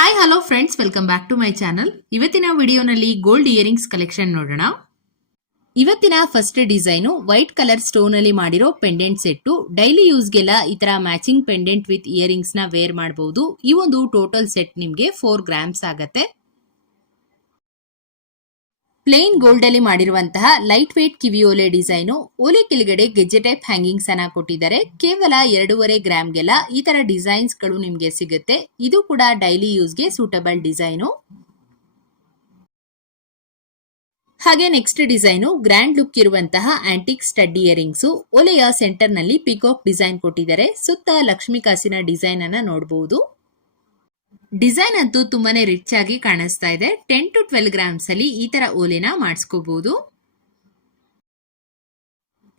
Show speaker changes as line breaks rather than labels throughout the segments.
Hi hello friends welcome back to my channel ಇವತ್ತಿನ ವಿಡಿಯೋನಲ್ಲಿ gold earrings collection ನೋಡೋಣ. ಇವತ್ತಿನ first design white colour stone ಅಲ್ಲಿ ಮಾಡಿರೋ ಪೆಂಡೆಂಟ್ ಸೆಟ್ಟು ಡೈಲಿ ಯೂಸ್ಗೆಲ್ಲ ಈ ತರ ಮ್ಯಾಚಿಂಗ್ ಪೆಂಡೆಂಟ್ ವಿತ್ ಇಯರಿಂಗ್ಸ್ನ ವೇರ್ ಮಾಡಬಹುದು ಈ ಒಂದು ಟೋಟಲ್ ಸೆಟ್ ನಿಮ್ಗೆ ಫೋರ್ ಗ್ರಾಮ್ಸ್ ಆಗತ್ತೆ. ಪ್ಲೇನ್ ಗೋಲ್ಡ್ ಅಲ್ಲಿ ಮಾಡಿರುವಂತಹ ಲೈಟ್ ವೇಟ್ ಕಿವಿಯೋಲೆ ಡಿಸೈನು, ಓಲೆ ಕೆಳಗಡೆ ಗೆಜ್ಜೆ ಟೈಪ್ ಹ್ಯಾಂಗಿಂಗ್ಸ್ ಅನ್ನ ಕೊಟ್ಟಿದ್ದಾರೆ. ಕೇವಲ ಎರಡೂವರೆ ಗ್ರಾಮ್ಗೆಲ್ಲ ಈ ತರ ಡಿಸೈನ್ಸ್ಗಳು ನಿಮ್ಗೆ ಸಿಗುತ್ತೆ. ಇದು ಕೂಡ ಡೈಲಿ ಯೂಸ್ಗೆ ಸೂಟಬಲ್ ಡಿಸೈನು. ಹಾಗೆ ನೆಕ್ಸ್ಟ್ ಡಿಸೈನು ಗ್ರ್ಯಾಂಡ್ ಲುಕ್ ಇರುವಂತಹ ಆಂಟಿಕ್ ಸ್ಟಡ್ ಇಯರಿಂಗ್ಸ್ ಒಲೆಯ ಸೆಂಟರ್ನಲ್ಲಿ ಪಿಕಾಕ್ ಡಿಸೈನ್ ಕೊಟ್ಟಿದ್ದಾರೆ. ಸುತ್ತ ಲಕ್ಷ್ಮೀ ಕಾಸಿನ ಡಿಸೈನ್ ಅನ್ನ ನೋಡಬಹುದು ಡಿಸೈನ್ ಅಂತೂ ತುಂಬಾನೇ ರಿಚ್ ಆಗಿ ಕಾಣಿಸ್ತಾ ಇದೆ. ಟೆನ್ ಟು ಟ್ವೆಲ್ ಗ್ರಾಮ್ಸ್ ಅಲ್ಲಿ ಈ ತರ ಓಲೆನ ಮಾಡಿಸ್ಕೋಬಹುದು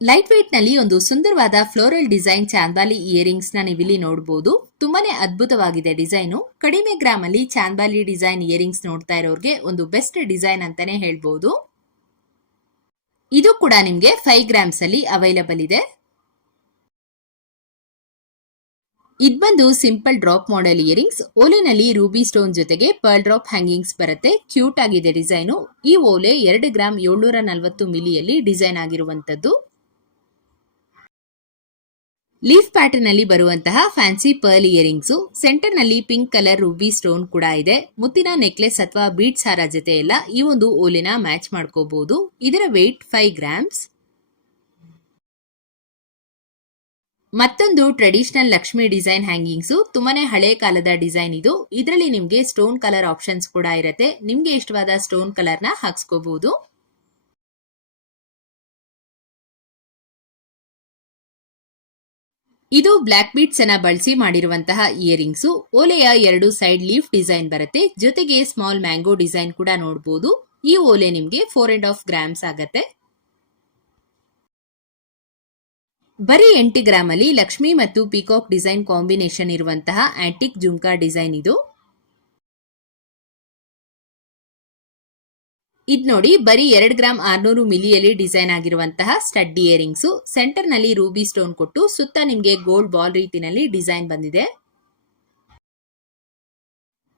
ಲೈಟ್ ವೇಟ್ನಲ್ಲಿ ಒಂದು ಸುಂದರವಾದ ಫ್ಲೋರಲ್ ಡಿಸೈನ್ ಚಾಂದ್ಬಾಲಿ ಇಯರಿಂಗ್ಸ್ನ ನೀವಿಲ್ಲಿ ನೋಡಬಹುದು ತುಂಬಾನೇ ಅದ್ಭುತವಾಗಿದೆ ಡಿಸೈನು. ಕಡಿಮೆ ಗ್ರಾಮ್ ಅಲ್ಲಿ ಚಾಂದ್ಬಾಲಿ ಡಿಸೈನ್ ಇಯರಿಂಗ್ಸ್ ನೋಡ್ತಾ ಇರೋರಿಗೆ ಒಂದು ಬೆಸ್ಟ್ ಡಿಸೈನ್ ಅಂತಾನೆ ಹೇಳ್ಬಹುದು ಇದು ಕೂಡ ನಿಮ್ಗೆ ಫೈವ್ ಗ್ರಾಮ್ಸ್ ಅಲ್ಲಿ ಅವೈಲಬಲ್ ಇದೆ. ಇದ್ ಬಂದು ಸಿಂಪಲ್ ಡ್ರಾಪ್ ಮಾಡೆಲ್ ಇಯರಿಂಗ್ಸ್, ಓಲೆನಲ್ಲಿ ರೂಬಿ ಸ್ಟೋನ್ ಜೊತೆಗೆ ಪರ್ಲ್ ಡ್ರಾಪ್ ಹ್ಯಾಂಗಿಂಗ್ಸ್ ಬರುತ್ತೆ. ಕ್ಯೂಟ್ ಆಗಿದೆ ಡಿಸೈನು. ಈ ಓಲೆ ಎರಡು ಗ್ರಾಮ್ ಏಳ್ನೂರ ನಲವತ್ತು ಮಿಲಿಯಲ್ಲಿ ಡಿಸೈನ್ ಆಗಿರುವಂತದ್ದು ಲೀಫ್ ಪ್ಯಾಟರ್ನ್ ಅಲ್ಲಿ ಬರುವಂತಹ ಫ್ಯಾನ್ಸಿ ಪರ್ಲ್ ಇಯರಿಂಗ್ಸ್. ಸೆಂಟರ್ನಲ್ಲಿ ಪಿಂಕ್ ಕಲರ್ ರೂಬಿ ಸ್ಟೋನ್ ಕೂಡ ಇದೆ. ಮುತ್ತಿನ ನೆಕ್ಲೆಸ್ ಅಥವಾ ಬೀಟ್ ಹಾರ ಜೊತೆ ಎಲ್ಲ ಈ ಒಂದು ಓಲಿನ ಮ್ಯಾಚ್ ಮಾಡ್ಕೋಬಹುದು ಇದರ ವೆಯ್ಟ್ ಫೈವ್ ಗ್ರಾಮ್ಸ್ ಮತ್ತೊಂದು ಟ್ರೆಡಿಷನಲ್ ಲಕ್ಷ್ಮಿ ಡಿಸೈನ್ ಹ್ಯಾಂಗಿಂಗ್ಸ್ ತುಂಬಾನೇ ಹಳೆ ಕಾಲದ ಡಿಸೈನ್ ಇದು. ಇದರಲ್ಲಿ ನಿಮ್ಗೆ ಸ್ಟೋನ್ ಕಲರ್ ಆಪ್ಷನ್ಸ್ ಕೂಡ ಇರುತ್ತೆ. ನಿಮ್ಗೆ ಇಷ್ಟವಾದ ಸ್ಟೋನ್ ಕಲರ್ನ ಹಾಕ್ಸ್ಕೋಬಹುದು ಇದು ಬ್ಲಾಕ್ ಬೀಟ್ಸ್ ಅನ್ನ ಬಳಸಿ ಮಾಡಿರುವಂತಹ ಇಯರಿಂಗ್ಸ್ ಓಲೆಯ ಎರಡು ಸೈಡ್ ಲೀಫ್ ಡಿಸೈನ್ ಬರುತ್ತೆ. ಜೊತೆಗೆ ಸ್ಮಾಲ್ ಮ್ಯಾಂಗೋ ಡಿಸೈನ್ ಕೂಡ ನೋಡಬಹುದು ಈ ಓಲೆ ನಿಮ್ಗೆ ಫೋರ್ ಅಂಡ್ ಹಾಫ್ ಗ್ರಾಮ್ಸ್ ಆಗತ್ತೆ. ಬರೀ ಎಂಟಿ ಗ್ರಾಮ್ ಅಲ್ಲಿ ಲಕ್ಷ್ಮಿ ಮತ್ತು ಪಿಕಾಕ್ ಡಿಸೈನ್ ಕಾಂಬಿನೇಷನ್ ಇರುವಂತಹ ಆಂಟಿಕ್ ಜುಮ್ಕಾ ಡಿಸೈನ್ ಇದು. ಇದ್ ನೋಡಿ ಬರೀ ಎರಡು ಗ್ರಾಮ್ ಆರ್ನೂರು ಮಿಲಿಯಲ್ಲಿ ಡಿಸೈನ್ ಆಗಿರುವಂತಹ ಸ್ಟಡ್ ಇಯರಿಂಗ್ಸ್. ಸೆಂಟರ್ನಲ್ಲಿ ರೂಬಿ ಸ್ಟೋನ್ ಕೊಟ್ಟು ಸುತ್ತ ನಿಮಗೆ ಗೋಲ್ಡ್ ಬಾಲ್ ರೀತಿನಲ್ಲಿ ಡಿಸೈನ್ ಬಂದಿದೆ.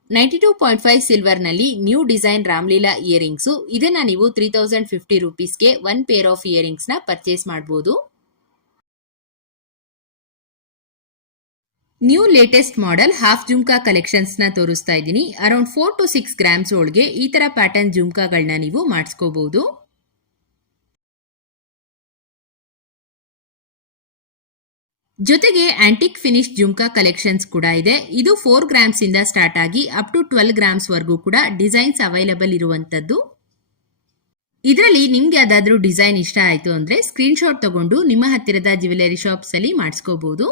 ನೈಂಟಿ ಟೂ ಪಾಯಿಂಟ್ ಫೈವ್ ಸಿಲ್ವರ್ನಲ್ಲಿ ನ್ಯೂ ಡಿಸೈನ್ ರಾಮ್ಲೀಲಾ ಇಯರಿಂಗ್ಸ್. ಇದನ್ನ ನೀವು ತ್ರೀ ತೌಸಂಡ್ ಫಿಫ್ಟಿ ರುಪೀಸ್ಗೆ ಒನ್ ಪೇರ್ ಆಫ್ ಇಯರಿಂಗ್ಸ್ನ ಪರ್ಚೇಸ್ ಮಾಡಬಹುದು new latest model half jhumka ಕಲೆಕ್ಷನ್ಸ್ನ ತೋರಿಸ್ತಾ ಇದ್ದೀನಿ. Around four to six grams ಒಳಗೆ ಈ ತರ ಪ್ಯಾಟರ್ನ್ ಜುಮ್ಕಾಗಳನ್ನ ನೀವು ಮಾಡಿಸ್ಕೋಬಹುದು ಜೊತೆಗೆ ಆಂಟಿಕ್ ಫಿನಿಶ್ ಜುಮ್ಕಾ ಕಲೆಕ್ಷನ್ಸ್ ಕೂಡ ಇದೆ. ಇದು ಫೋರ್ ಗ್ರಾಮ್ಸ್ ಇಂದ ಸ್ಟಾರ್ಟ್ ಆಗಿ ಅಪ್ ಟು ಟ್ವೆಲ್ ಗ್ರಾಮ್ಸ್ ವರೆಗೂ ಕೂಡ ಡಿಸೈನ್ಸ್ ಅವೈಲಬಲ್ ಇರುವಂತದ್ದು ಇದರಲ್ಲಿ ನಿಮ್ಗೆ ಯಾವ್ದಾದ್ರು ಡಿಸೈನ್ ಇಷ್ಟ ಆಯ್ತು ಅಂದ್ರೆ ಸ್ಕ್ರೀನ್ ಶಾಟ್ ತಗೊಂಡು ನಿಮ್ಮ ಹತ್ತಿರದ ಜ್ಯುವೆಲರಿ ಶಾಪ್ಸ್ ಅಲ್ಲಿ ಮಾಡಿಸ್ಕೋಬಹುದು